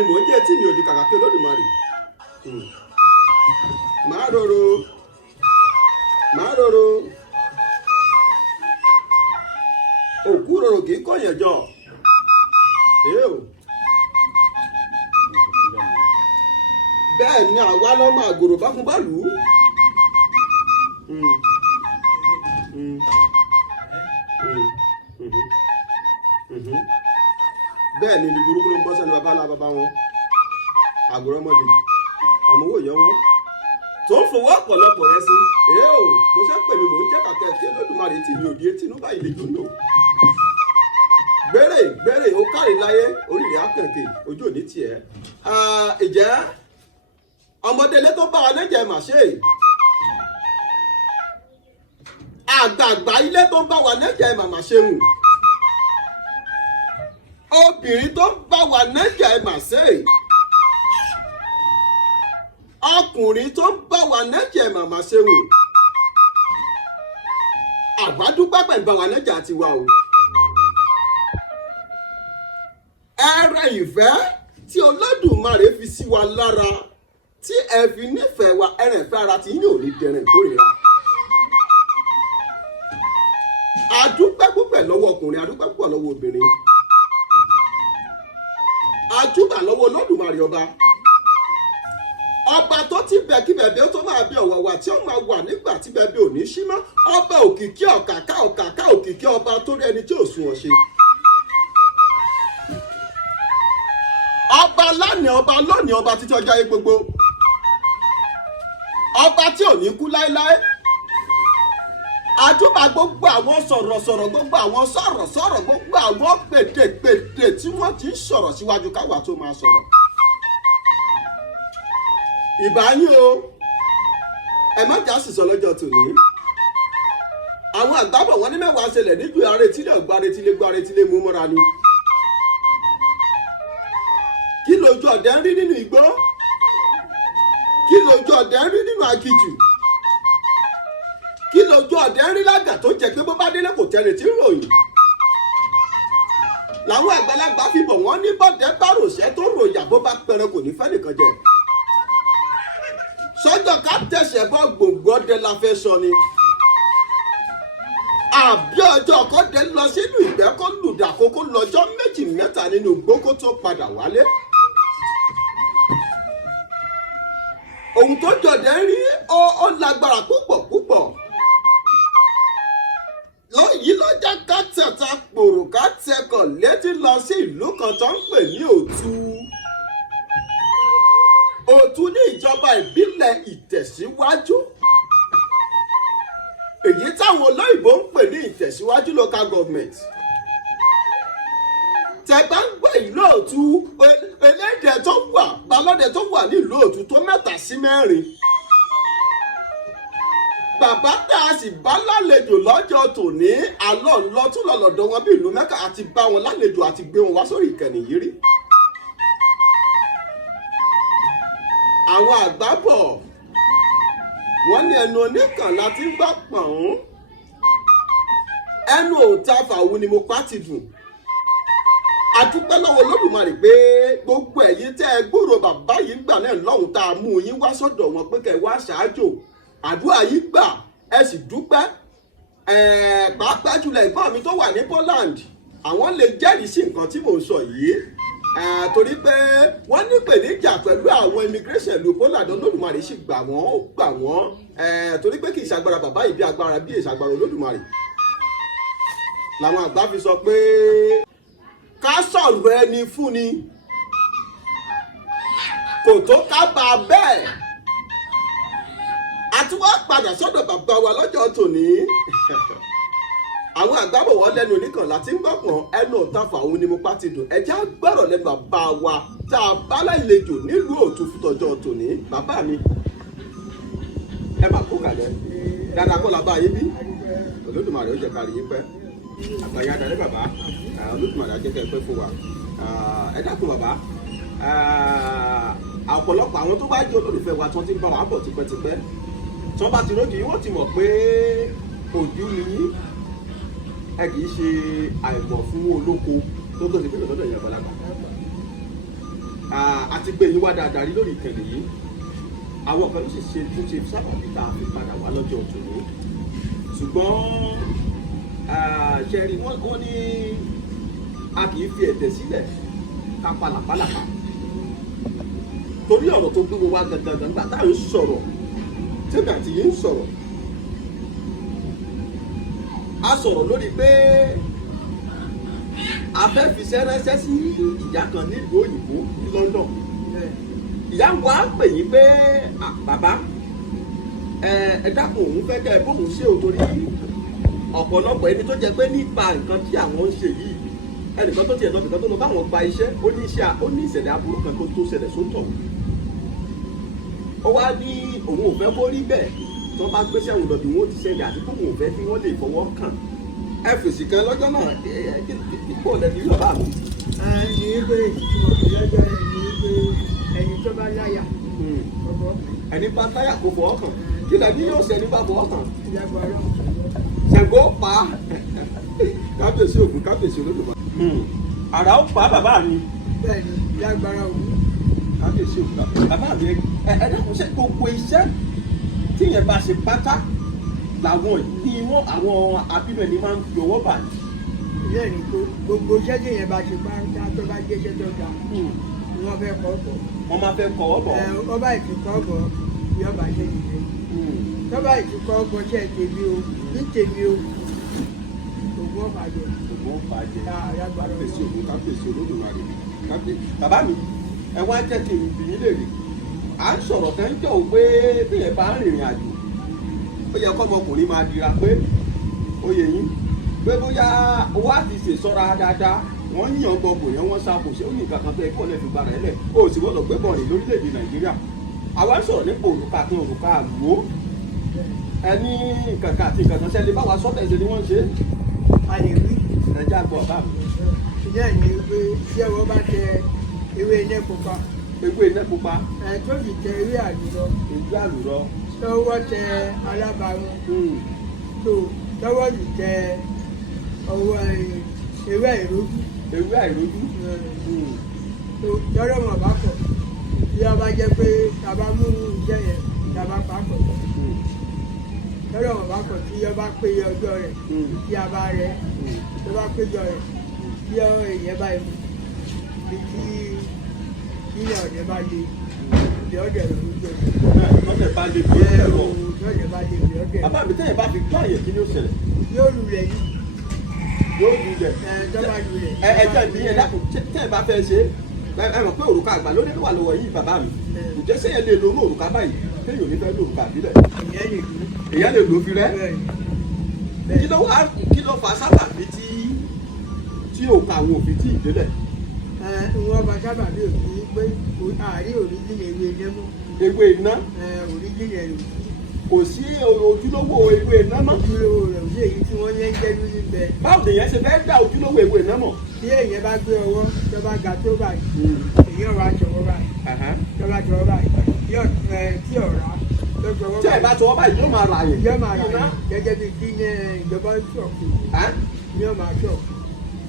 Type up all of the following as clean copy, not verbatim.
èmi mò ń jẹ́ tí mi ò di kàkà kí Olódùmarè. Màá rorò òkú rorò kì í kọ̀yàn jọ. Bẹ́ẹ̀ ni àwa lọ́mọ àgòrò bá fún bálù. Bẹ́ẹ̀ ni ibi burúkú ló ń bọ́ sẹ́nu bàbá wọn. Àgòrò ọmọdéjì ọmọ owó ìyá wọn tó ń fowó ọ̀pọ̀lọpọ̀ rẹ sí. Mo ṣe pè mí mò ń jẹ́ kàkẹ́ kí Olódùmarè tì mí òdi etí inú báyìí lè dùn lò. Gbèrè ó kárí láyé oríire àkànkè ojú òní tiẹ̀. Ìjẹ́ ọmọdélé tó bá wa lẹ́jẹ̀ mà ṣe. Àgbààgbà ilé tó ń bá wa lẹ́jẹ̀ màmá ṣeun. Obìnrin tó ń bá wa lẹ́jẹ̀ mà ṣe. Ọkùnrin tó ń bá wa lẹ́jẹ̀ màmá ṣeun. Àgbàdúgbà pẹ̀lú bá wa lẹ́jẹ̀ àti wa o. Ẹrẹ ìfẹ́ tí Olódùmarè fi sí wa lára tí ẹ fi nífẹ̀ẹ́ wa ẹrẹ̀ ìfẹ́ ara tí yín ò ní dẹrẹ̀ ìkórìíra. Adúpẹ́ púpẹ̀ lọ́wọ́ ọkùnrin, adúpẹ́ púpẹ̀ lọ́wọ́ obìnrin. Ajúbà lọ́wọ́ Olódùmarè ọba. Ọba tó ti bẹ̀ kí bẹ̀bẹ̀ ó tó máa bí ọ̀wàwà tí ó máa wà nígbà tí bẹ̀bẹ̀ ò ní sí mọ́. Ọba òkìkí ọ̀kàká òkìkí ọba tó rí ẹni tí ò sunwọ̀n ṣe. Ọba lánàá ọba lónìí ọba títí ọjọ́ ayé gbogbo. Ọba tí ò ní kú láéláé. Ajúbà gbogbo àwọn sọ̀rọ̀sọ̀rọ̀, gbogbo àwọn sọ̀rọ̀sọ̀rọ̀, gbogbo àwọn pèdèpèdè tí wọ́n ti ń sọ̀rọ̀ síwájú káwa tó máa sọ̀rọ̀. Ìbà yín o, ẹ má jà sísọ lọ́jọ́ tòní. Àwọn àgbàbọ̀ wọn ní mẹ́wàá ṣẹlẹ̀ níjú aretílẹ̀ ọ̀gbà aretílẹ̀ mú mọ́ra ni. Kí lójú ọ̀dẹ̀ ń rí nínú igbó? Kí lójú ọ̀dẹ̀ ń rí nínú aginjù? Kí lójú ọ̀dẹ̀ ń rí lágà tó jẹ́ pé bó bá délé kò tẹ́lẹ̀ tí ń ròyìn? Làwọn àgbàlagbà fi bọ̀ wọ́n ní bọ́dẹ̀ bá ròṣẹ́ tó ròyà bó bá pẹran kò ní fẹ́ nìkan jẹ. Sọ́jọ́ ká tẹ̀sẹ̀ bọ́ gbòǹgbò ọdẹ la fẹ́ sọ ni. Àbí ọjọ́ kọ́dẹ lọ sínú ìgbẹ́ kó lùdà kókó lọ́jọ́ méjì mẹ́ta nínú gbókó tó padà wálé. Ohun tó jọ̀dẹ̀ rí ó lágbára púpọ̀. Lọ́yìí lọ́jà ká tẹ̀ta pòrò ká tẹkọ̀ létí lọ sí ìlú kan tó ń pè ní Òtu. Òtu ní ìjọba ìbílẹ̀ Ìtẹ̀síwájú. Èyí táwọn olóyìnbó ń pè ní Ìtẹ̀síwájú local government. Tẹ́ bá ń gbé ìlú Òtu, elédè tó wà, balọ́dẹ tó wà ní ìlú Òtu tó 3 sí 4. Bàbá tá a sì bá lálejò lọ́jọ́ tòní àlọ́ lọ́tún lọ́lọ́dọ̀ wọn bí ìlú Mẹ́kà àti bá wọn lálejò àti gbé wọn wá sórí ìkànnì yìí rí. Àwọn àgbà bọ̀ wọ́n ní ẹnu oníkàn láti ń gbà pọ̀n. Ẹnu òòtà fàwọn ni mo pa ti dùn. Adúpẹ́ lọ́wọ́ Olódùmarè pé gbogbo ẹ̀yin tẹ́ ẹ gbúrò bàbá yìí gbà náà lọ́hùn tá a mú yín wá sọ́dọ̀ wọn pé kẹ́ ẹ wá ṣáájò. Àdúrà yìí gbà ẹ sì dúpẹ́. Pàápàá jùlọ ẹ̀gbọ́n mi tó wà ní Poland, àwọn lè jẹ́rìí sí nǹkan tí mò ń sọ yìí. Torí pé wọ́n ní ìpèníjà pẹ̀lú àwọn immigration ìlú Poland. Olódùmarè sì gbà wọ́n torí pé kì í ṣàgbára bàbá yìí bí agbára bí ìṣàgbára Olódùmarè. Làwọn àgbà fi sọ pé ká sọ̀rọ̀ ẹni fún ni kò tó ká bá a bẹ́ẹ̀. A tún wá padà sọ́dọ̀ bàbá wa lọ́jọ́ tòní. Àwọn àgbàbọ̀ wọ́n lẹ́nu oníkan láti ń gbọ̀pọ̀n ẹnu ọ̀tàfà òun ni mo pa ti dùn. Ẹjẹ́ á gbọ́rọ̀ lẹ́nu bàbá wa tá a bá lálejò nílùú Òtu fún tọjọ́ tòní. Bàbá mi ẹ máa kó kàlẹ́ dáadáa kó la bá yín bí. Olódùmarè ó jẹ́ ká rí yín pẹ́. Àgbàyà darí bàbá Olódùmarè á jẹ́ kẹ́ ẹ pẹ́ fún wa. Ẹ dákun bàbá ọ̀pọ̀lọpọ̀ àwọn tó bá jẹ́ olólùfẹ́ wa tí wọ́n ti ń bá wa bọ̀ tipẹ́tipẹ́ tí wọ́n bá ti rójú yín wọ́n ti mọ̀ pé ojú ni yín. Ẹ kì í ṣe àìmọ̀ fún olóko tó tó ti pé lọ́dọ̀ ìyá balàgbà. a ti gbé yín wá dáadáa rí lórí ìkànnì yìí àwọn kan ló sì ṣe tó ṣe sábàbí tá a fi padà wá lọ́jọ́ tòní ṣùgbọ́n ṣẹ́rí wọ́n ní a kì í fi ẹ̀tẹ̀ sílẹ̀ ká palàpalàpà torí ọ̀rọ̀ tó gbé wọn wá gangan nígbà tá à ń sọ̀rọ̀ tẹ́mi àti yìí ń sọ̀rọ̀ a sọ̀rọ̀ lórí pé a fẹ́ fi iṣẹ́ ránṣẹ́ sí ìyá kan nílùú òyìnbó ní London ìyá wa pè yín pé bàbá ẹ dákun òun fẹ́ kẹ́ ẹ bóun ṣe ò torí ọ̀pọ̀lọpọ̀ ẹni tó jẹ́ pé nípa nǹkan tí àwọn ń ṣe yìí ẹnìkan tó tiẹ̀ lọ nìkan tó lọ báwọn gba iṣẹ́ ó ní ìṣẹ̀lẹ̀ aburú kan tó ṣẹlẹ̀ sóńtọ̀ ó wá ní òun ò fẹ́ kó rí bẹ́ẹ̀ tó bá gbéṣẹ́ òun lọ bí wọ́n ti ṣẹlẹ̀ àti kóun ò fẹ́ kí wọ́n lè fọwọ́ kàn ẹ fèsì kan lọ́jọ́ náà ipò lẹ́bi yóò bá mi. ní pé lọ́jọ́ ní pé ẹni tó bá láyà ọkọ̀ ẹni bá táyà kó fọwọ́ kàn kí lẹ́bi yóò ṣe ẹni bá fọwọ́ kàn. ìyàgbọ́ Ṣàngó pa kábíyèsí Ògún kábíyèsí Olódùmarè. Àrà ó pa bàbá mi. bẹ́ẹ̀ni ìyàgbára Ògún. Kábíyèsí Ògún bàbá mi ẹ dákun ṣe gbogbo iṣẹ́ tí yẹn bá ṣe pátá làwọn ìdíwọ́ àwọn abínúẹni máa ń fi ọwọ́ bà ní. ìyá ẹni tó gbogbo iṣẹ́ tí yẹn bá ṣe pátá tó bá jẹ́ iṣẹ́ tó dáa ni wọ́n fẹ́ kọ́ bọ̀. wọ́n máa fẹ́ kọ́ bọ̀. ọba ìtìkọ́ bọ̀ yọba ṣe nìyẹn. tọ́ba ìtìkọ́ bọ̀ ṣe tèmi o ní tèmi o Ògún ọ̀fàjẹ́. Ògún ọ̀fàjẹ́ kábíyèsí Ògún kábíyèsí Olódùmarè bàbá mi ẹ wá jẹ́ kí n bí yín lè rí à ń sọ̀rọ̀ kan jọ pé bí yẹn bá ń rìnrìn àjò ó yẹ kọ́ ọmọkùnrin máa dira pé ó yẹ yín pé bóyá owó àti ìṣèṣọ́ra dáadáa wọ́n yíyan gbọ̀ngbọ̀n yẹn wọ́n ṣàkóso ṣé ó ní nǹkan kan tó yẹ kó lè fi gbára ẹ̀ lẹ̀ ó sì gbọ́dọ̀ gbé bọ̀rìn lórílẹ̀‐èdè Nàìjíríà àwa ń sọ̀rọ̀ nípa òrùka kí òrùka àlùwò ẹni kankan àti nǹkan ṣẹlẹ̀ báwa sọ́tẹ̀ ṣe ni wọ́n ń ṣe. a lè rí ẹja gbọ́ ọ̀bá mi. ìyá ẹni pé tí ẹwọ́ bá tẹ ewé iná pupa. ewé iná pupa. tó sì tẹ ewé àlùrọ. ewé àlùrọ. tọwọ́ tẹ alábàárún. tó tọwọ́ sì tẹ ọwọ́ ewé àìrójú. ewé àìrójú. tó tọ́rọ̀ mọ̀ bá pọ̀ tí a bá jẹ́ pé tàbá mú iṣẹ́ yẹn tàbá papọ̀. tọ́rọ̀ mọ̀ bá pọ̀ tí a bá péye ọjọ́ rẹ̀ tí a bá rẹ̀ tó bá péjọ rẹ̀ tí èèyàn bá yẹ bí tí ilé ọ̀dẹ̀ bá le ìdí ọ̀dẹ̀ ló ń jẹ. ọ̀dẹ̀ bá le bí ẹ̀rọ. ọ̀dẹ̀ bá le bí ọ̀dẹ̀. bàbá mi tẹ́yẹ̀ bá fi gbá àyè kí ni ó ṣẹlẹ̀. yóò lulẹ̀ yìí. yóò lulẹ̀. tọ́ba lulẹ̀. ẹjẹ́ ìbí yẹn dákun tẹ́yẹ̀ bá fẹ́ ṣe ẹ mọ̀ pé òrùka àgbà ló dé ló wà lọ́wọ́ yìí bàbá mi. ǹjẹ́ sẹ́yìn lè lo inú òrùka báyìí téèyàn ò ní fẹ́ lo òrùka àbílẹ̀. èèyàn lè lo fi rẹ́. kí ló fa sábàbí tí òkà àwọn òfin tí ìdílẹ̀. wọ́n bá sábàbí òfin pé àárín òríjìnà ewé iná mọ́. ewé iná. òríjìnà rẹ̀ kò sí ojúlówó ewé iná mọ́. ojúlówó rẹ̀ òsì èyí tí wọ́n yẹn ń jẹ́ lórí bẹ́ẹ̀. báwo lèyẹn ṣe fẹ́ dá ojúlówó ewé iná mọ̀. tí èèyàn bá gbé ọwọ́ tó bá ga tó báyìí èèyàn wá tọwọ́ báyìí tó bá tọwọ́ báyìí tí ọ̀rá tó tọwọ́ báyìí. tí ẹ bá tọwọ́ báyìí yóò máa ra yẹn. yóò máa ra yẹn gẹ́gẹ́ bí kí ní ìjọba ń ṣọ̀kù yóò máa ṣọ̀kù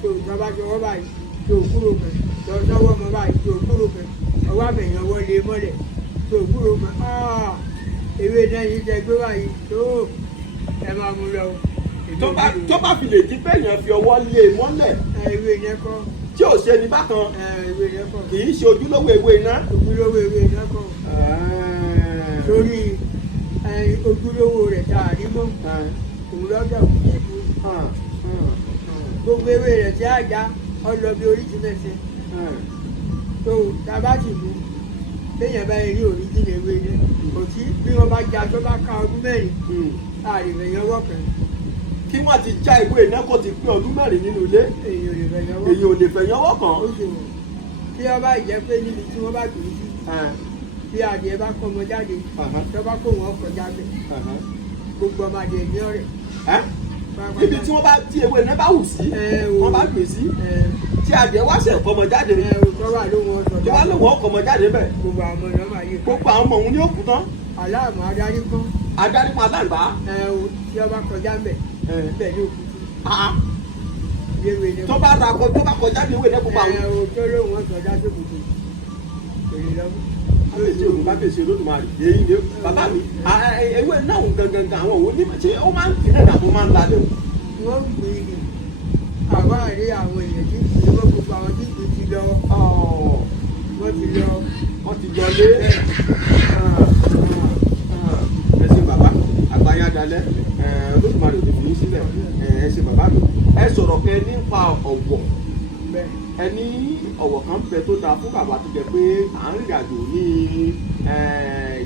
tó ìjọba tọwọ́ báyìí tó kúrò mọ́ tó tọwọ́ mọ́ báyìí tó kúrò mọ́ ọwọ́ àbẹ̀yàn wọlé mọ́lẹ̀ tó kúrò mọ́ ewé náà yìí tẹ gbé báyìí tó ẹ máa mú lọ. tó bá fi lè di pé èèyàn fi ọwọ́ lé mọ́lẹ̀. ewé yẹn kọ́. tí ò ṣe ní bákan. ewé yẹn kọ́. kì í ṣe ojúlówó ewé iná. ojúlówó ewé iná kọ́. torí ojúlówó rẹ̀ tá a rí mọ́ òun lọ́dọ̀ kò yẹ kó. gbogbo ewé rẹ̀ tí a já ọlọ bí oríṣi mẹ́sẹ̀. tó tàbá sì mú téèyàn bá rí oríṣi ewé iná kò sí bí wọ́n bá já tó bá ka ọdún mẹ́rin àrìbẹ̀yàn wọ́pẹ̀. kí wọ́n ti já ewé iná kó ti pé ọdún mẹ́rin nínú ilé. èyí ò lè fẹ̀yàn wọ́pẹ̀. èyí ò lè fẹ̀yàn wọ́pẹ̀. ó ṣe wọ̀ tí ọba ìjẹ́ pé níbi tí wọ́n bá gbé sí tí adìẹ bá kọ́ ọmọ jáde tó bá kó wọn kọjá bẹ̀ gbogbo ọmọ adìẹ ní ọ̀rẹ́. ibi tí wọ́n bá tí ewé iná bá wù sí wọ́n bá gbé sí tí adìẹ wá ṣẹ̀ kọ́mọ jáde. tó wà lóhun ọ̀sán tó wà lóhun ọkọ̀mọ jáde bẹ̀. gbogbo àwọn ọmọ náà máa yé. gbogbo àwọn ọmọ òun ni ó kú tán. aláàmú adarí kan. adarí kan aláǹgbá. tí ọba kọjá bẹ̀ bẹ̀ ní òkú tó bá ra tó bá kọjá ní ewé iná gbogbo àwọn. tó lóhun ọ̀sán já sókòtò kábíyèsí ògùn kábíyèsí olódùmarè èyí ni bàbá mi ewé náà gangan àwọn òun ní ṣé ó máa ń fi náà dàbò máa ń lalẹ̀ o. wọ́n ń gbé ní àwa àrí àwọn èèyàn tí kì í wọ́n gbogbo àwọn tí kì í ti lọ wọ́n ti lọ lé ẹ̀sìn bàbá àgbáyé adalẹ̀ olódùmarè ò ní fi yín sílẹ̀ ẹ̀sìn bàbá mi ẹ sọ̀rọ̀ pé nípa ọ̀wọ̀ ẹni ọ̀wọ̀ kan bẹ tó dáa fún bàbá tó jẹ pé à ń rìnrìn àjò ní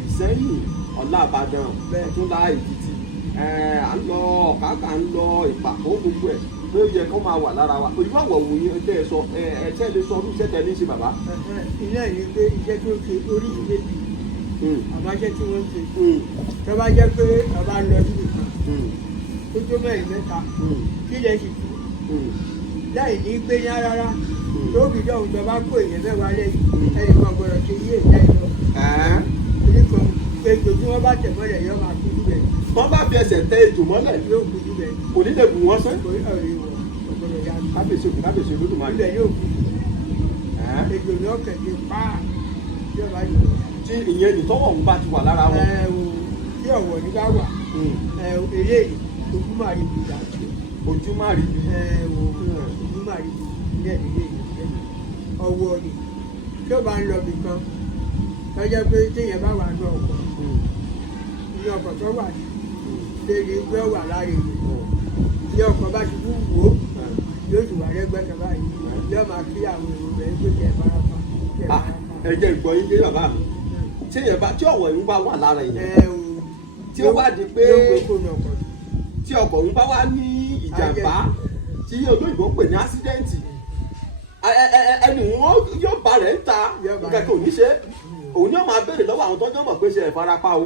Ìsẹ́yìn Ọ̀la Ìbàdàn Ọ̀túnlá Èkìtì à ń lọ Ọ̀kákà ń lọ Ìpàkọ́ gbogbo ẹ̀ ló yẹ kó máa wà lára wa òyìnbó àwọ̀ wò yín tẹ́ ẹ sọ ẹ̀ẹ́dẹ́ lè sọ ọdún iṣẹ́ tẹ́ ní í ṣe bàbá. ilé yìí pé iṣẹ́ tó ṣe oríṣiríṣi àbájẹ́ tí wọ́n ṣe tó bá jẹ́ pé bàbá lọ sí nìkan ó tó mẹ́rin mẹ́ta kí lè sì tù láì ní gbé yá rárá lóbi dọ́hùn tó bá kó èèyàn mẹ́wàá lẹ́yìn ẹnì kan gbọ́dọ̀ ṣe yí èdè ẹ̀yọ́ nìkan ejò tí wọ́n bá tẹ̀ mọ́lẹ̀ yọ máa kú síbẹ̀. wọ́n bá fi ẹsẹ̀ tẹ ejò mọ́lẹ̀ yóò kú síbẹ̀. kò ní lè bù wọ́n sẹ́. kábíyèsí kábíyèsí olódùmarè. ilẹ̀ yóò kú ejò ní ọ̀kẹ́ ti pa yóò bá yìí. tí ìyẹn nìtọ́wọ̀ ń bá ti wà lára wọn. tí ọ̀wọ̀ ní bá wà eléyìí ojú máa rí ibi ìdá. ojú máa rí ibi. ojú máa rí ibi ilé ọwọ́ ni tí ó bá ń lọ bìkan lọ́jọ́ pé téèyàn bá wà ní ọkọ̀ ní ọkọ̀ tó wà léde pé ó wà láre rẹ̀ tí ọkọ̀ bá ti wò ó yóò sì wà lẹ́gbẹ̀ẹ́ báyìí yóò máa kí àwọn èrò rẹ̀ pé kẹ̀ farapa. ẹ jẹ́ ìgbọ́ yín dé bàbá mi tí ọ̀wọ̀ yín bá wà lára yẹn tí ó wá di pé tí ọkọ̀ yín bá wá ní ìjàmbá tí olóyìnbó pè ní ásídẹ́ǹtì ẹni wọn yóò bá rẹ̀ ń ta nǹkan kò ní ṣe òun yóò máa béèrè lọ́wọ́ àwọn tó ń jọ́mọ̀ pé ṣe ìfarapa o.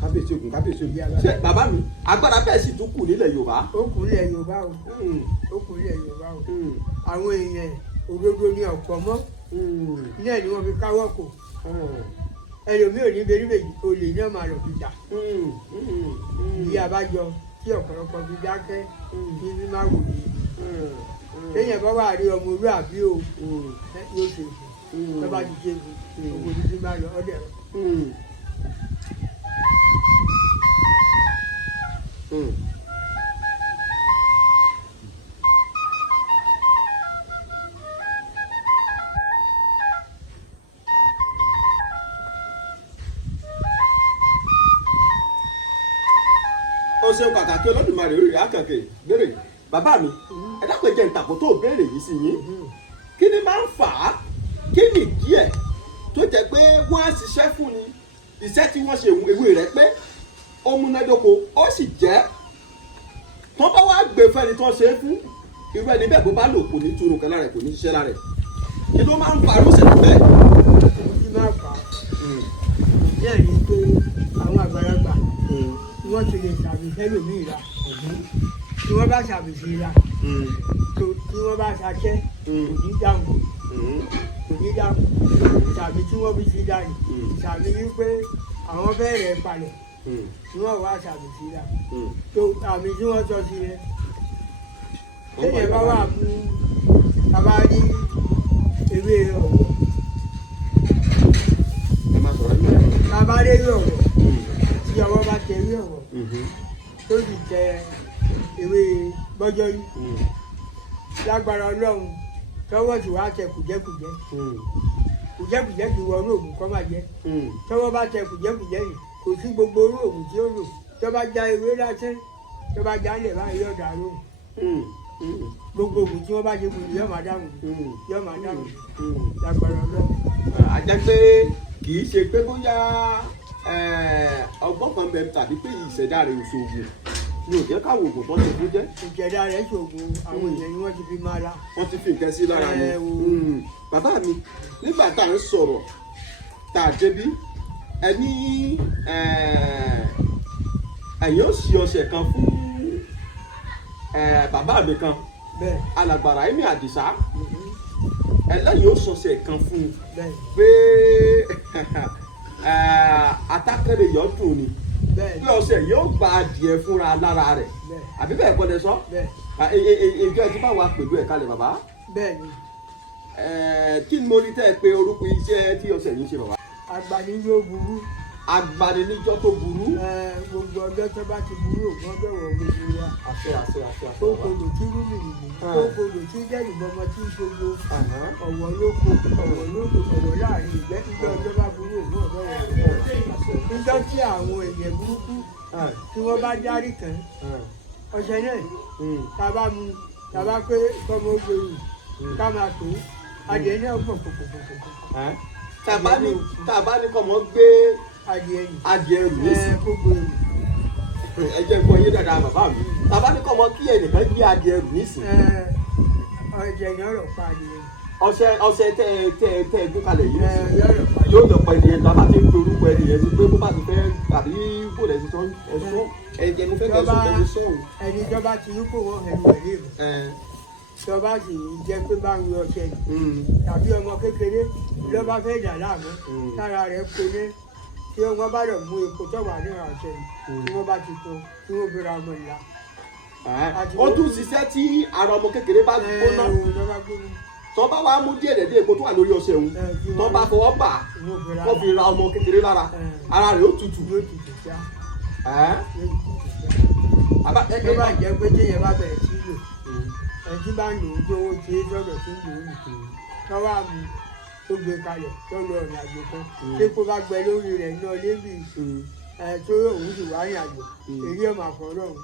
kábíyèsí ògùn kábíyèsí ògùn ṣe bàbá mi agbára bẹ́ẹ̀ sì tún kù nílẹ̀ Yorùbá. ó kù nílẹ̀ Yorùbá o ó kù nílẹ̀ Yorùbá o àwọn èèyàn òdodo ní ọ̀pọ̀ mọ́ ilé ni wọ́n fi káwọ́ kò ẹlòmíì ò ní bẹ́ẹ̀ méjì olè náà máa lọ fi jà bí abájọ tí ọ̀pọ̀lọpọ̀ fi dákẹ́ ní bí máa wò ní téèyàn bá wà rí ọmọ olú àbí o yóò ṣe tó bá ti ṣe ògbó ní bí máa lọ ọdẹ rẹ. ó ṣeun kàkà kí Olódùmarè orí rẹ̀ àkànkè béèrè bàbá mi ẹ dákun ẹ jẹ́ ntàkùn tó béèrè yìí sí yín kí ni máa ń fà á kí ni díẹ̀ tó jẹ́ pé wọ́n á ṣiṣẹ́ fún ni iṣẹ́ tí wọ́n ṣe ewé rẹ̀ pé ó múnádóko ó sì jẹ́ tó bá wá gbé fẹ́ni tó ṣe é fún irú ẹni bẹ́ẹ̀ bó bá lò kò ní túrun kan lára ẹ̀ kò ní ṣiṣẹ́ lára ẹ̀ kí ló máa ń fa arúgbó bẹ́ẹ̀. kí máa fà á bẹ́ẹ̀ ni pé àwọn àgbàlagbà wọ́n ti lè ṣàbíṣẹ́ lòmíì ra tí wọ́n bá ṣàbíṣe ra tí wọ́n bá ṣaṣẹ́ kò ní dáhùn tàbí tí wọ́n fi ṣe dànù tàbí wípé àwọn fẹ́ rẹ̀ palẹ̀ tí wọ́n wá ṣàbíṣe ra tó àmì tí wọ́n sọ sí rẹ̀ téèyàn bá wà mú bàbá rí ewé ọ̀wọ̀ bàbá rí ewé ọ̀wọ̀ tí ọwọ́ bá tẹ ewé ọ̀wọ̀ tó sì tẹ ewé gbọ́jọ́ yìí lágbára Ọlọ́run tọwọ́ tí wàá tẹ kùjẹ́kùjẹ́ kùjẹ́kùjẹ́ kì í wọ olóògùn kọ́ máa jẹ́ tọwọ́ bá tẹ kùjẹ́kùjẹ́ yìí kò sí gbogbo olóògùn tí ó lò tó bá já ewé lásán tó bá já lẹ̀ báyìí yóò dà lóhùn gbogbo ògùn tí wọ́n bá ṣe kùn yóò máa dáhùn lágbára Ọlọ́run. àjẹ́ pé kì í ṣe pé bóyá ọgbọ́n kan bẹ tàbí pé ìṣẹ̀dá rẹ̀ ò ṣoògùn ni ò jẹ́ káwọn oògùn tó ti kú jẹ́. ìṣẹ̀dá rẹ̀ ṣoògùn àwọn èèyàn ni wọ́n ti fi máa la. wọ́n ti fi nǹkan sí lára mi. bàbá mi nígbà tá à ń sọ̀rọ̀ tá a débí ẹni ẹ̀yìn ó ṣe ọṣẹ kan fún bàbá mi kan alàgbàrá ẹ̀mí àdìsá ẹlẹ́yìn ó ṣọṣẹ kan fún un pé atákẹ́rẹ́ yọ̀ dùn ni bí ọṣẹ yóò gba adìẹ fúnra lára rẹ̀ àbí bẹ́ẹ̀ kọ́ lẹ sọ ìjọ ẹtí bá wà pẹ̀lú ẹ̀ kalẹ̀ bàbá. bẹ́ẹ̀ni kí ni mo rí tẹ́ ẹ pé orúkọ iṣẹ́ tí ọṣẹ yìí ń ṣe bàbá. agbanijó burú. agbanijó tó burú. gbogbo ọjọ́ tó bá ti burú ògùn ọjọ́ wọ̀ gbogbo wa. àṣẹ. tó kodò tí rúbì nìyí. tó kodò tí jẹ́rìí bọ́mọ tí ń ṣojo. ọ̀wọ̀ lóko ọ̀wọ̀ láàrin ìgbẹ́ níjọ́ ọjọ́ bá burú ògùn ọjọ́ wọ̀. níjọ́ tí àwọn èèyàn burúkú tí wọ́n bá dárí kan ọṣẹ náà tàbá mu tàbá pé kọ́mọ gbèrú ká máa tó adìẹ náà pọ̀ pọ̀pọ̀pọ̀pọ̀. tàbá ní kọ́mọ gbé adìẹ rù lẹ́sìn. ẹ jẹ́ nǹkan yé dáadáa bàbá mi tàbá ní kọ́mọ kí ẹnìkan gbé adìẹ rù lẹ́sìn. ọ̀jẹ̀ yẹn rọ̀ pa adìẹ. ọṣẹ tẹ gún kalẹ̀ yìí yóò lọ pa ẹnìyẹn tàbá ti ń pe orúkọ ẹnìyẹn ti pé bó bá ti fẹ́ tàbí bó lẹ ti tán ẹ̀ṣọ́ ẹ̀jẹ̀ mo fẹ́ kẹ́ ẹ̀ṣọ́ sọ̀hún. ẹni tó bá ti ní kó wọ́n ẹnu ẹ̀ lè mọ̀ tó bá sì jẹ́ pé bá ń ro ọṣẹ tàbí ọmọ kékeré ló bá fẹ́ dà láàmú tára rẹ̀ koné tí wọ́n bá lọ mú epo tó wà nínú ọṣẹ tí wọ́n bá ti tó tí wọ́n fi ra ọmọ ìlà. ó tún ṣiṣẹ́ tí ara ọmọ kékeré bá gbóná tó bá wàá mú díẹ̀ dẹ̀dẹ̀ epo tó wà lórí ọṣẹ òun tó bá fọwọ́ bà kó fi ra ọmọ kékeré lára ara rẹ̀ ó tutù. tó bá jẹ́ pé téèyàn bá bẹ̀rẹ̀ sí lò ẹni tí bá ń lò ó tó owó tí sọ̀rọ̀ tó ń lò ó nìkan tó wà mú tó gbé kalẹ̀ tó lọ ọ̀rìn àjò kan tí kò bá gbẹ lórí rẹ̀ náà lébi tó òun sì wá rìn àjò èyí ẹ̀ máa fọ́ lọ́rùn.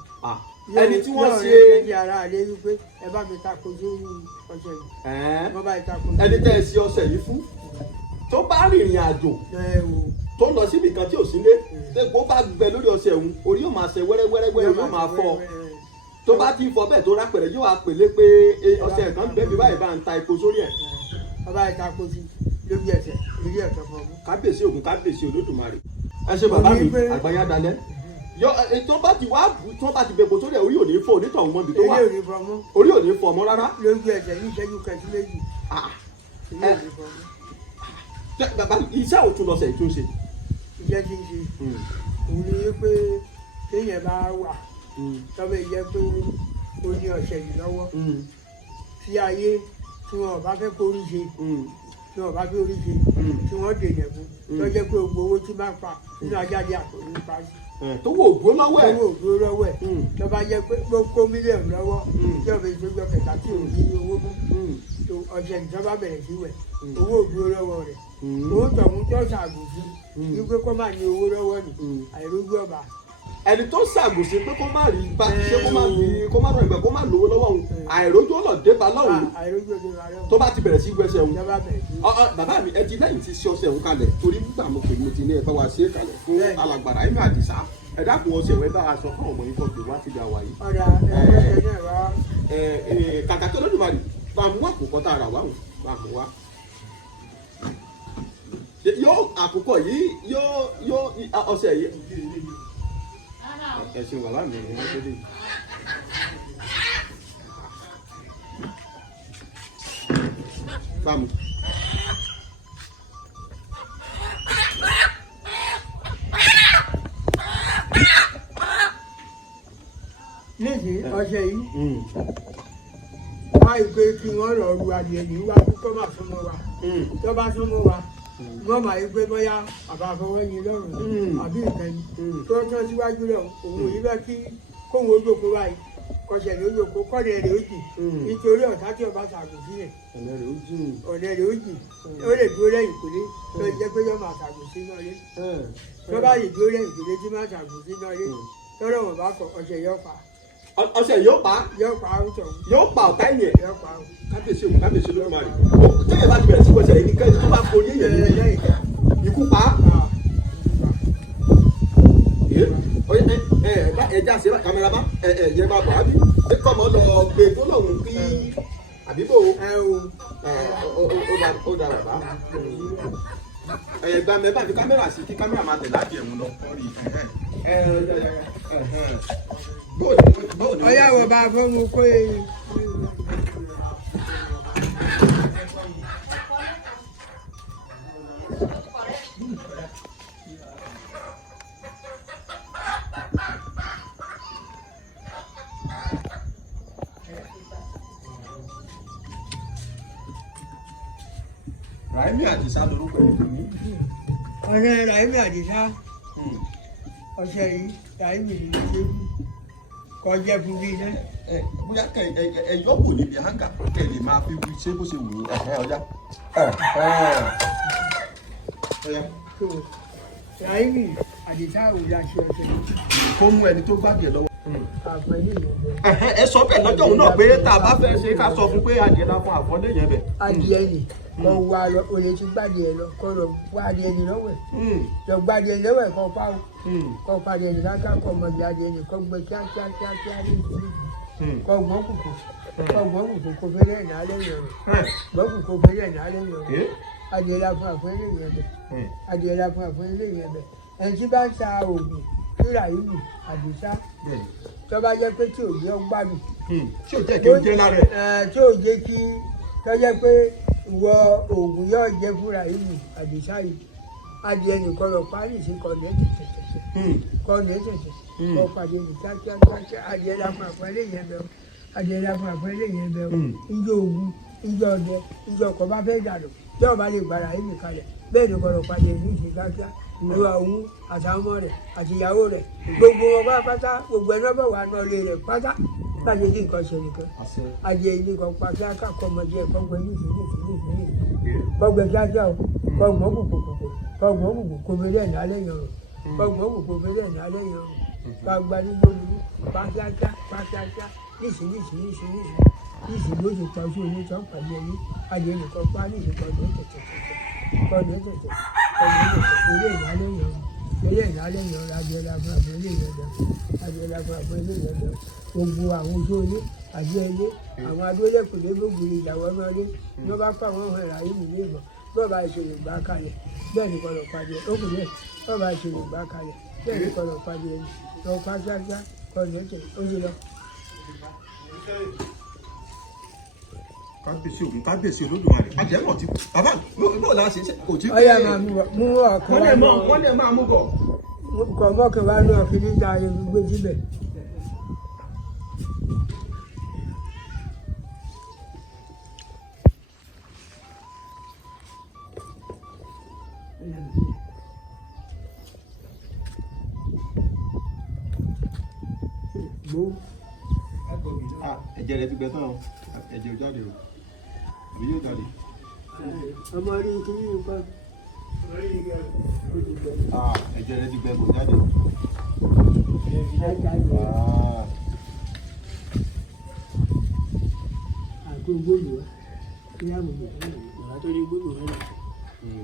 ẹni tí wọ́n ṣe ẹni ara àlẹ́ wípé ẹ bá mi tako sórí ọṣẹ yìí wọ́n bá mi tako. ẹni tẹ́ ẹ ṣe ọṣẹ yìí fún tó bá rìnrìn àjò tó lọ síbi kan tí ò sílé bó bá gbẹ lórí ọṣẹ òun orí yóò máa ṣe wẹ́rẹ́wẹ́rẹ́ yóò máa fọ́ tó bá ti fọ́ bẹ́ẹ̀ tó rápẹ̀rẹ̀ yóò wá pèlé pé ọṣẹ kan bẹ́ẹ̀ bí báyìí bá ń ta epo sórí ẹ̀. ọba ìtako sí lórí ẹsẹ̀ lórí ẹ̀tọ́ fún ọmọ. kábíyèsí ògùn kábíyèsí olódùmarè ẹ ṣe bàbá mi àgbáyá dalẹ̀ tó bá ti wá tó bá ti bẹ̀bọ̀ sórí ẹ̀ orí ò ní fọ́ onítọ̀hún mọ́bi tó wà orí ò ní fọ́ ọmọ rárá. lórí ẹsẹ̀ ní ìṣẹ́jú kẹsí méjì. bàbá iṣẹ́ òtún lọ́sẹ̀ ìtúnṣe. iṣẹ́ tí ń ṣe òun ni pé téèyàn bá wà tọ́bẹ̀ jẹ́ pé ó ní ọ̀sẹ̀ yìí lọ́wọ́ tí ayé tí wọn bá fẹ́ kórí ṣe tí wọn bá fẹ́ orí ṣe tí wọ́n dènà fún tó jẹ́ pé gbogbo owó tí máa ń pa nínú ajáde àkòrí ń parí. tó wò dúró lọ́wọ́ ẹ̀. tó wò dúró lọ́wọ́ ẹ̀ tó bá jẹ́ pé kó mílíọ̀nù lọ́wọ́ tí ọ̀bẹ ìṣèjọ kẹta tí ò ní owó mú ọ̀sẹ̀ ìjọba bẹ̀rẹ̀ sí wẹ̀ owó dúró lọ́wọ́ rẹ̀ òun tọ̀hún tó ṣàgùn sí wípé kó má ní owó lọ́wọ́ ni àìrójú ọba. ẹni tó ṣàgùsí pé kó má rí bá ṣe kó má rọ ìgbà kó má lówó lọ́wọ́ òun àìrójú ọ̀nà débà lọ́hùn tó bá ti bẹ̀rẹ̀ sí gbẹ́sẹ̀ òun. bàbá mi ẹ ti lẹ́yìn tí ṣe ọṣẹ òun kalẹ̀ torí nígbà mo pè mo ti ní ẹ̀fẹ́ wa ṣe é kalẹ̀ fún alàgbàrá inú àdìsá ẹ dákun ọṣẹ ìwé bá aṣọ fún ọmọ yìí kọ́ pé wá ti di àwà yìí. kàkà tó lódùmarè bá mú àkókò tá a rà wá òun bá mú wá. yóò àkókò yìí yóò ọṣẹ yìí. ẹ ṣeun bàbá mi ní wọ́n tó dé. Vamos. Nísìnyí ọṣẹ yìí báyìí pé kí wọ́n lọ ru adìẹ yìí wá kó má súnmọ́ wa tó bá súnmọ́ wa wọ́n máa ń gbé bóyá bàbá fọwọ́ yin lọ́rùn àbí ìkànnì tó tán síwájú rẹ̀ òun yìí bẹ́ẹ̀ kí kóhun ó jókòó báyìí kọsẹ̀ ló jókòó kọ́lẹ̀ rẹ̀ ó jì nítorí ọ̀tá tí ọba ṣàgùn sílẹ̀ ọ̀nà rẹ̀ ó jì ó lè dúró lẹ́yìn kùlé tó jẹ́ pé yóò máa ṣàgùn sí náà lé tó bá yìí dúró lẹ́yìn kùlé tí máa ṣàgùn sí náà lé tọ́lọ́ wọn bá kọ ọṣẹ yóò pa. ọṣẹ yóò pa. yóò pa ọ̀tọ̀. yóò pa ọ̀tá yẹn. yóò pa ọ. kábíyèsí ló máa rí tẹ́lẹ̀ bá ti bẹ̀rẹ̀ sí wọ́ṣẹ̀ yìí nìkan tó bá forí èèyàn ní ikú pa. ẹja ṣe kámẹ́rà bá yẹ bá bọ̀ àbí kọ́ mọ́ lọ gbé tó lọ́hùn kí àbíbò ó dà bàbá. ẹ̀gbà mẹ́bà fi kámẹ́rà sí kí kámẹ́rà máa tẹ̀ láti ẹ̀mú lọ. ọyá wo bá a fọ́ mu kó eyín. Ràìmí Àdìsá lorúkọ ẹ̀ ní. ọ̀sẹ̀ Ràìmí Àdìsá ọ̀sẹ̀ yìí Ràìmí ni mo ṣe fún kọjá fún bí iná. Bóyá ẹ̀yọ́ kò níbi hángà kẹ́ lè máa fi ṣe bó ṣe wù ú ọjà. Ràìmí Àdìsá ò lè ṣe ọ̀sẹ̀ yìí. Kó mú ẹni tó gbàgbé lọ́wọ́. Àpẹẹrẹ ìlú. Ẹ sọ bẹ́ẹ̀ lọ́jọ́ òun náà pé tá a bá fẹ́ ṣe ká sọ fún pé adìẹ la fún àfọ́lé yẹn bẹ̀. Adìẹ ni kò wá lọ olè ti gbàdìẹ lọ kó lọ wá adìẹ ni lọ́wọ́ ẹ̀. Lọ gbàdìẹ lọ́wọ́ ẹ̀ kọ́ pa ó. Kọ́ pa adìẹ ni láká kọ́ mọ̀ bí adìẹ ni kọ́ gbẹ kíákíá ní ìlú. Kọ́ gbọ́n kùkù kó fẹ́rẹ̀ ní alẹ́ yẹn rẹ̀. Gbọ́n kùkù kó fẹ́rẹ̀ ní alẹ́ yẹn rẹ̀. Adìẹ la fún àfọ́lé yẹn bẹ̀. Adìẹ la fún àfọ́lé yẹn bẹ̀. Ẹni tí bá ń ta oògùn tí Ràìmí Àdìsá tó bá jẹ́ pé tí ò jẹ́ gbádùn. Tí ò jẹ́ kí ó jẹ́ lára ẹ̀. Tí ò jẹ́ kí tó jẹ́ pé ìwọ oògùn yóò jẹ́ fún Ràìmí Àdìsá yìí. Adìẹ nìkan lọ parí sí kọ́ọ̀nù kọ́ pàdé ní kíákíá adìẹ la fún àpẹẹrẹ yẹn bẹ́ẹ̀ adìẹ la fún àpẹẹrẹ yẹn bẹ́ẹ̀ ìjọ ogun ìjọ ọdẹ ìjọ ọkọ̀ bá fẹ́ dànù tí ọba lè gba Ràìmí kalẹ̀ bẹ́ẹ̀ nìkan lọ pàdé ní ìsìn kíákíá ìwà òun àtàwọn ọmọ rẹ̀ àti ìyàwó rẹ̀ gbogbo wọn pátá gbogbo ẹni ọbẹ̀ wà náà lé rẹ̀ pátá láti ní nǹkan ṣe nìkan adìẹ yìí nìkan pa kíákà kọ́ ọmọdé ẹ̀ kọ́ gbẹ ní ìsìn kọ́ gbẹ kíákíá o kọ́ gbọ́n kùkùkùkù kọ́ gbọ́n kùkù kò fẹ́rẹ̀ ní alẹ́ yẹn o kọ́ gbọ́n kùkù fẹ́rẹ̀ ní alẹ́ yẹn o ká gba ní gbòmìnì pa kíákíá nísìn ló ti pa sí onítàn pàdé ẹni adìẹ nìkan pa ní ìsìn kọ́ ilé ìdálẹ́ yẹn adìẹ la fún àpò ilé yẹn bẹ gbogbo àwọn ojú ilé àdìẹ ilé àwọn adólẹ́kùnlé gbogbo ìyàwó ọmọ ilé ni wọ́n bá pa àwọn ọmọ Ràìmí ní ìbọn bọ́ọ̀ bá ìṣòro gbà kalẹ̀ bẹ́ẹ̀ ni kọlọ̀ padì ẹ̀ ókùn bẹ́ẹ̀ bọ́ọ̀ bá ìṣòro gbà kalẹ̀ bẹ́ẹ̀ ni kọlọ̀ padì ẹ̀ lọ pa kíákíá kọlọ̀ ẹ̀jẹ̀ ó yẹ lọ. Kábíyèsí Olódùmarè àjẹmọ̀ tí bàbá bó la ṣe kò tí. Ọyá máa mú ọkàn wá náà wọ́n lè máa mú bọ̀. Kọ̀ mọ́kàn wá náà fi ní ta ewu gbé síbẹ̀. Ẹ̀jẹ̀ rẹ̀ ti gbẹ tán o ẹ̀jẹ̀ ò jáde o àbí yóò jáde. Ọmọ rí kí ní nǹkan. Ẹ̀jẹ̀ rẹ̀ ti gbẹ kò jáde. Àgbo gbòòlù wa kí á mọ̀ bàbá tó ní gbòòlù wa náà.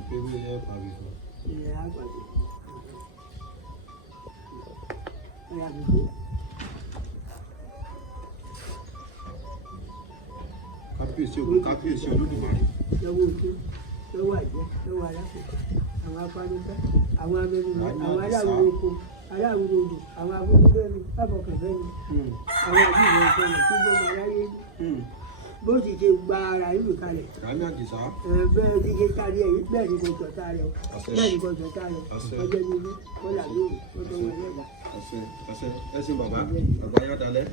Pé wílé ẹ̀ pàbí kan. Ilẹ̀ àgbàdo. Ọyá mi bò. Kábíyèsí Olódùmarè. Lọ́wọ́ ojú lọ́wọ́ àjẹ́ lọ́wọ́ alákòókò àwọn apánúgbá àwọn amẹnumẹ àwọn aláwọ̀ oko aláwọ̀ odò àwọn abúlébẹ́ni lábọ̀kànbẹ́ni àwọn àbíyẹ̀ ìfẹ́lẹ̀ tí gbọ́mọ aráyé bó ti ṣe gba Ràìmí kalẹ̀. Ràìmí Àdìsá. Bẹ́ẹ̀ ti ṣe kárí ẹ̀yìn bẹ́ẹ̀ ni kò jọ̀tá rẹ̀ bẹ́ẹ̀ ni kò jọ̀tá rẹ̀ ọjọ́ ní ilé kó là lóru kó tó wọlé ẹ̀dá. Ẹ ṣé bàbá yá dalẹ̀.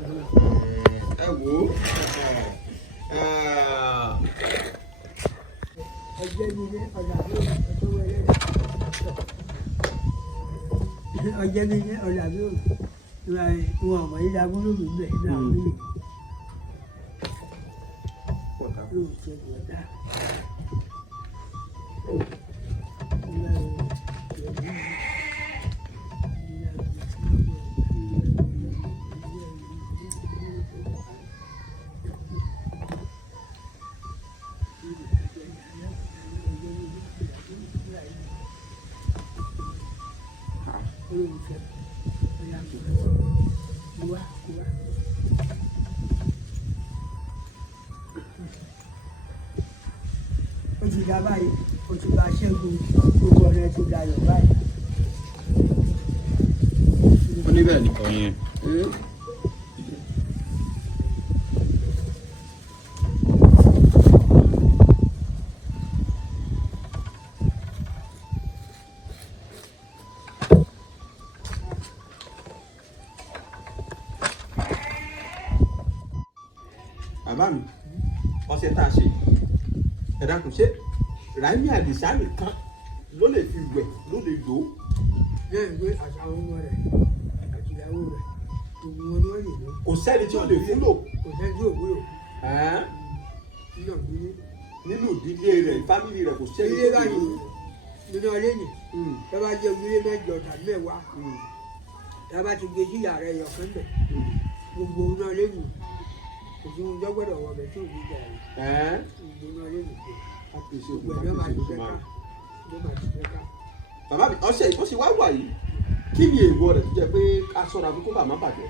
Ẹ wò ó. Ọjọ́ ní ilé ọ̀là lóru kó tó wọlé ẹ̀dá. Ọjọ́ ní ilé ọ̀là lóru wọn ọmọ yìí la gbọ́dọ̀ lù bẹ́ẹ̀ náà wọ́n lè. Ó ti dá báyìí, ó ti bá ṣẹ́gun gbogbo ọ̀rẹ́ ti dayọ̀ báyìí. Ó ní bẹ́ẹ̀ nìkan yẹn. Bàbá mi, ọṣẹ tá a ṣe ẹ dákun ṣé Ráìmí Àdìsá nìkan ló lè fi wẹ̀ ló lè lò ó. lẹ́yìn pé àtàwọn ọmọ rẹ̀ àti ìyàwó rẹ̀ gbogbo wọn ni wọ́n lè lò. Kò sẹ́ni tí ò lè fún lò. kò sẹ́ni tí ò wúlò. Nínú ìdílé rẹ̀ fámìlì rẹ̀ kò sẹ́ni ilé báyìí nínú ọlẹ́ nì tó bá jẹ́ ilé mẹ́jọ tàbí mẹ́wàá tá a bá ti gbé sí yàrá ẹ̀yọ̀ kan bẹ̀ gbogbo náà lé nì kò sí ohun tó gbọ́dọ̀ wọ ọbẹ̀ tó ní ìjà rẹ̀ gbogbo náà lé nì pé gbogbo ẹ̀jọ́ máa ti fẹ́ ká ló máa ti fẹ́ ká. Bàbá mi ọṣẹ ìbò ṣe wá wà yìí kí ni èèwọ̀ rẹ̀ tó jẹ́ pé ká ṣọ́ra fún kó bàá má bàjẹ́.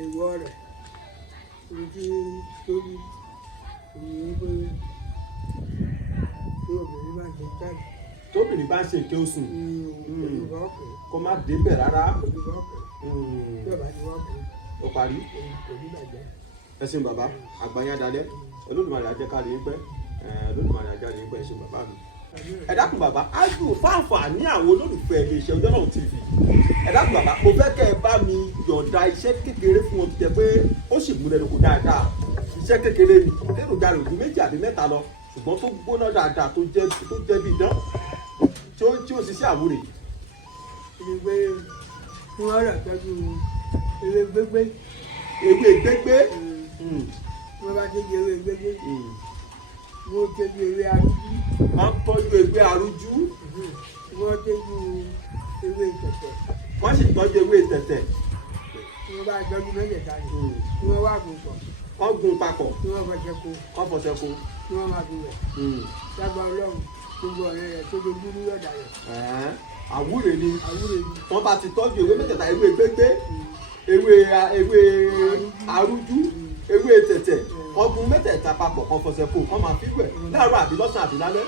èèwọ̀ rẹ̀ ohun tí tó ní òun pé obìnrin máa ń ṣe jáde. Tóbìnrin bá ń ṣe nǹkan oṣù kó má débẹ̀ rárá. Ó parí. Ẹ ṣeun bàbá àgbáyé adalẹ Olódùmarè á jẹ́ ká rí pẹ́ Olódùmarè á jẹ́ ká rí pẹ́ ẹ ṣeun bàbá mi. Ẹ dákun bàbá ájú fáǹfà ní àwọn olólùfẹ́ iléeṣẹ́ Ọjọ́ Náà TV. Ẹ dákun bàbá mo fẹ́ kẹ́ ẹ bá mi yọ̀ǹda iṣẹ́ kékeré fún wọn tó jẹ́ pé ó sì múlẹ̀ lóko dáadáa. Iṣẹ́ kékeré ni èròjà rẹ̀ ojú méjì àbí mẹ́ta lọ ṣùgbọ́n tó gbóná dáadáa tó jẹ́ bí idán tí ó ṣiṣẹ́ àwúrè. Ìgbé tí wọ́n rà tọ́jú ewé gbégbé. Ewé gbégbé. Wọ́n bá tọ́jú ewé gbégbé. Wọ́n tọ́jú ewé arújú. Wọ́n tọ́jú ewé arújú. Wọ́n tọ́jú ewé tẹ̀tẹ̀. Wọ́n sì tọ́jú ewé tẹ̀tẹ̀. Wọ́n bá tọ́jú mẹ́tẹ̀ẹ̀ta ni. Wọ́n wá gùn pọ̀. Wọ́n gun papọ̀. Wọ́n fọṣẹ ko. Wọ́n fọṣẹ ko. Wọ́n máa fi wẹ̀. Lágbà Ọlọ́run gbogbo ọ̀rẹ́ rẹ̀ tó dojú ní ọ̀dà rẹ̀. Àwúrè ni. Àwúrè ni. Wọ́n bá ti tọ́jú ewé mẹ́tẹ̀ẹ̀ta ewé gbégbé ewé arújú ewé tẹ̀tẹ̀ wọ́n gun mẹ́tẹ̀ẹ̀ta papọ̀ kan fọṣẹ ko kán máa fi wẹ̀ láàárọ̀ àbí lọ́sàn àbí lálẹ́.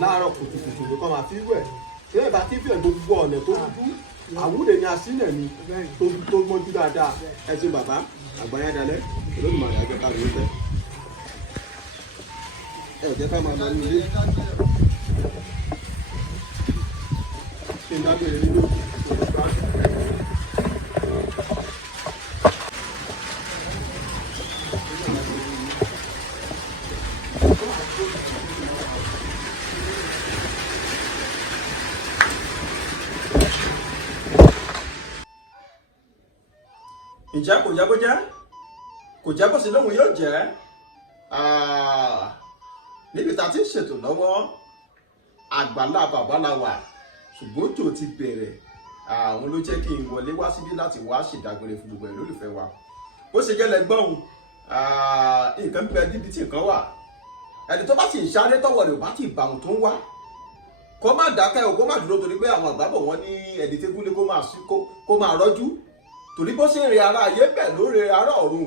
Láàárọ̀ kùtùkùtù ni kán máa fi wẹ̀. Tí ẹ bá ti fi gbogbo ọ̀nà tó dúdú àwúrè ni asínà ni tó mọ́jú dáadáa. Ẹ ṣe bàbá àgbáyé adalẹ Olódùmarè á jẹ́ ká rí pẹ́. Ẹ jẹ́ ká máa lọ ní ilé. Ṣé ń dábẹ̀rẹ̀ nínú ìgbà? Ǹjẹ́ kò jẹ́ bó jẹ́? Kò jẹ́ bó sì lóhun yóò jẹ́? Níbi tá a ti ń ṣètò lọ́wọ́ àgbàlá bàbá la wà ṣùgbọ́n òjò ti bẹ̀rẹ̀ àwọn ló jẹ́ kí n wọlé wá síbí láti wá ṣèdágbére fún gbogbo ẹ̀ lólùfẹ́ wa. Bó ṣe jẹ́ lẹ́gbọ́n nǹkan bẹ níbi tí nǹkan wà ẹni tó bá sì ń sáré tọwọ́ rẹ̀ ò bá ti bà wọn tó ń wá kó má dákẹ́ o kó má dúró torí pé àwọn àgbàbọ̀ wọn ní ẹni tẹ́gúnlé kó máa rọ́jú torí bó ṣe ń re ara ayé bẹ́ẹ̀ ló re ara ọ̀run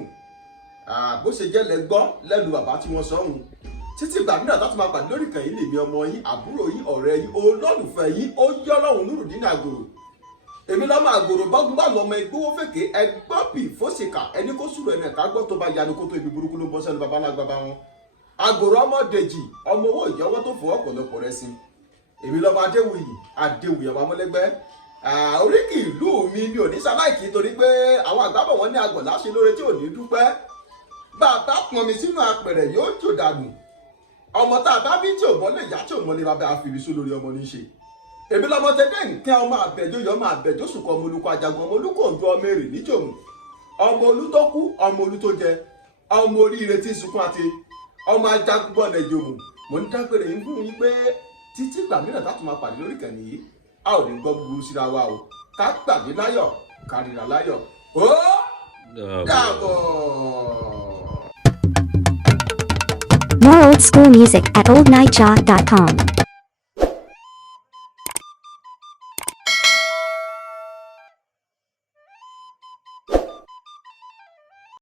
bó ṣe jẹ́ lẹ́gbọ́n lẹ́nu bàbá tí wọ́n sọ́hun títí ìgbà mìíràn láti máa pàdé lórí ìkànnì lèmi ọmọ yín àbúrò yín ọ̀rẹ́ yín olólùfẹ́ yín ó yọ́ Ọlọ́run Nurudeen Àgòrò èmi lọ́mọ àgòrò bọ́gun bá lọ́mọ ìgbówó fèké ẹgbọ́n bì fóṣìkà ẹni kó sùrù ẹni ẹ̀ka gbọ́ tó bá yanu kó tó ibi burúkú ló bọ́ sẹ́nu babalágbá wọn àgòrò ọmọ Dèjì ọmọ owó ìyọwọ́ tó fọwọ́ ọ̀pọ̀lọpọ̀ rẹ sí èmi lọ́mọ Adéwuyì ọmọ amọ́lẹ́gbẹ́ oríkì ìlú mi ò ní sáláìkì torí pé àwọn àgbàbọ̀ wọn ní agbọ̀n láṣẹ lóore tí ò ní dúpẹ́ bàbá pọn mi sínú apẹ̀rẹ̀ yóò jò dànù ọmọ tá a bá bí tí ò mọ́ lè yá tí ò mọ́ lè bàbá àfìrísó lórí ọmọ ní ṣe èmi lọmọ tẹdẹ nǹkan ọmọ àbẹjọ yọ ọmọ àbẹjọ sùkọ ọmọ olùkọ ajagun ọmọ olùkọ òǹdó ọmọ èrè níjòmù ọmọ olú tó kú ọmọ olú tó jẹ ọmọ oríire tí sunkún àti ọmọ ajagun bọ̀dẹ̀ jòmù mò ń dágbére yín fún yín pé títí ìgbà mìíràn tá a tún máa pàdé lórí ìkànnì yìí a ò ní gbọ́ gbogbo síra wa o ká gbàgbé láyọ̀ ká ríra láyọ̀ ó dàbọ̀. More old school music at oldnightjaw.com.